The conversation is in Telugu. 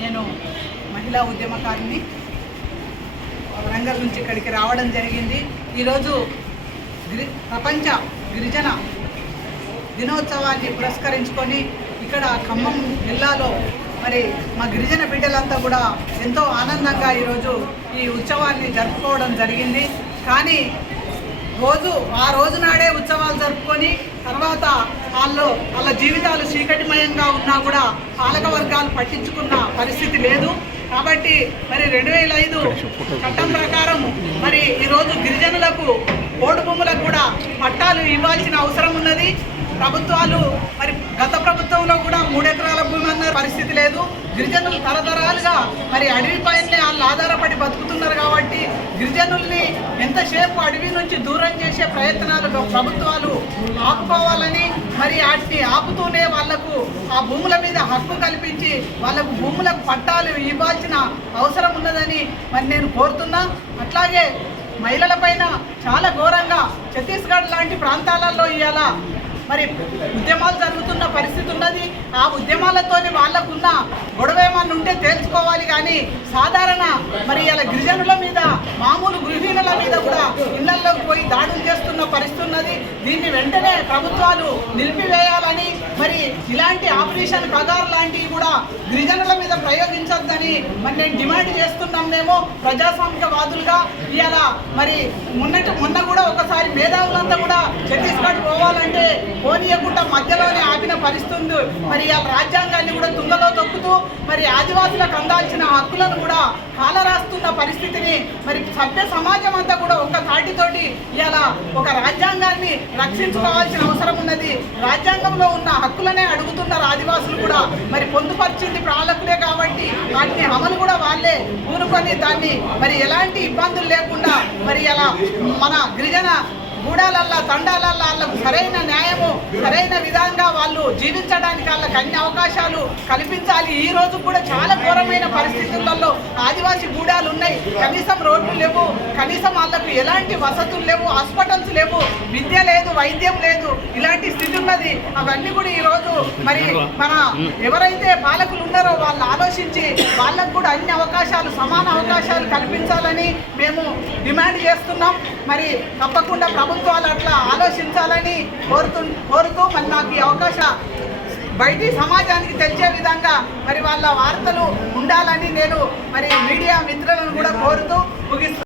నేను మహిళా ఉద్యమకారిని వరంగల్ నుంచి ఇక్కడికి రావడం జరిగింది. ఈరోజు గిరి ప్రపంచ గిరిజన దినోత్సవాన్ని పురస్కరించుకొని ఇక్కడ ఖమ్మం జిల్లాలో మరి మా గిరిజన బిడ్డలంతా కూడా ఎంతో ఆనందంగా ఈరోజు ఈ ఉత్సవాన్ని జరుపుకోవడం జరిగింది. కానీ రోజు ఆ రోజు నాడే ఉత్సవాలు జరుపుకొని తర్వాత వాళ్ళు వాళ్ళ జీవితాలు చీకటిమయంగా ఉన్నా కూడా పాలక వర్గాలు పట్టించుకున్న పరిస్థితి లేదు. కాబట్టి మరి రెండు వేల ఐదు చట్టం ప్రకారం మరి ఈరోజు గిరిజనులకు ఓటు భూములకు కూడా పట్టాలు ఇవ్వాల్సిన అవసరం ఉన్నది. ప్రభుత్వాలు మరి గత ప్రభుత్వంలో కూడా మూడెకరాల భూమి అన్న పరిస్థితి లేదు. గిరిజనులు తరతరాలుగా మరి అడవి పైనే వాళ్ళు ఆధారపడి ఎంతసేపు అడవి నుంచి దూరం చేసే ప్రయత్నాలు ప్రభుత్వాలు ఆపుకోవాలని మరి వాటిని ఆపుతూనే వాళ్ళకు ఆ భూముల మీద హక్కు కల్పించి వాళ్ళకు భూములకు పట్టాలు ఇవ్వాల్సిన అవసరం ఉన్నదని మరి నేను కోరుతున్నా. అట్లాగే మహిళల పైన చాలా ఘోరంగా ఛత్తీస్గఢ్ లాంటి ప్రాంతాలలో ఇవాళ మరి ఉద్యమాలు జరుగుతున్న పరిస్థితి ఉన్నది. ఆ ఉద్యమాలతోని వాళ్ళకున్న గొడవ ఏమన్నా ఉంటే తేల్చుకోవాలి కానీ సాధారణ మరి ఇలా గిరిజనుల మీద మామూలు గృహిణుల మీద కూడా ఇళ్ళలోకి పోయి దాడులు చేస్తున్న పరిస్థితి ఉన్నది దీన్ని వెంటనే ప్రభుత్వాలు నిలిపివేయాలని మరి ఇలాంటి ఆపరేషన్ కగార్ లాంటివి కూడా గిరిజనుల మీద ప్రయోగించొద్దని మరి నేను డిమాండ్ చేస్తున్నాం మేము ప్రజాస్వామికవాదులుగా. ఇవాళ మరి మొన్నటి మొన్న కూడా ఒకసారి మేధావులంతా కూడా ఛత్తీస్గఢ్ పోవాలంటే పోనీయకుండా మధ్యలోనే ఆపిన మరి ఆ రాజ్యాంగాన్ని కూడా తుంగలో తొక్కుతూ మరి ఆదివాసులకు అందాల్సిన హక్కులను కూడా కాలరాస్తున్న పరిస్థితిని మరి సభ్య సమాజం అంతా కూడా ఒక్క తాటితోటి ఇలా ఒక రాజ్యాంగాన్ని రక్షించుకోవాల్సిన అవసరం ఉన్నది. రాజ్యాంగంలో ఉన్న హక్కులనే అడుగుతున్నారు ఆదివాసులు కూడా. మరి పొందుపరిచింది పాలకులే కాబట్టి వాటిని అమలు కూడా వాళ్ళే ఊరుకొని దాన్ని మరి ఎలాంటి ఇబ్బందులు లేకుండా మరి అలా మన గిరిజన గూడాలల్లా తండాలల్లా వాళ్ళకు సరైన న్యాయము సరైన విధంగా వాళ్ళు జీవించడానికి వాళ్ళకి అన్ని అవకాశాలు కల్పించాలి. ఈ రోజు కూడా చాలా ఘోరమైన పరిస్థితులలో ఆదివాసీ గూడాలు ఉన్నాయి. కనీసం రోడ్లు లేవు కనీసం వాళ్ళకు ఎలాంటి వసతులు లేవు హాస్పిటల్స్ లేవు విద్య లేదు వైద్యం లేదు ఇలాంటి స్థితి ఉన్నది. అవన్నీ కూడా ఈ రోజు మరి మన ఎవరైతే పాలకులు ఉన్నారో వాళ్ళు ఆలోచించి వాళ్ళకు కూడా అన్ని అవకాశాలు సమాన అవకాశాలు కల్పించాలని మేము డిమాండ్ చేస్తున్నాం. మరి తప్పకుండా ప్రభుత్వాలు అట్లా ఆలోచించాలని కోరుతు కోరుతూ మరి నాకు ఈ అవకాశ బయటి సమాజానికి తెలిసే విధంగా మరి వాళ్ళ వార్తలు ఉండాలని నేను మరి మీడియా మిత్రులను కూడా కోరుతూ ముగిస్తున్నాను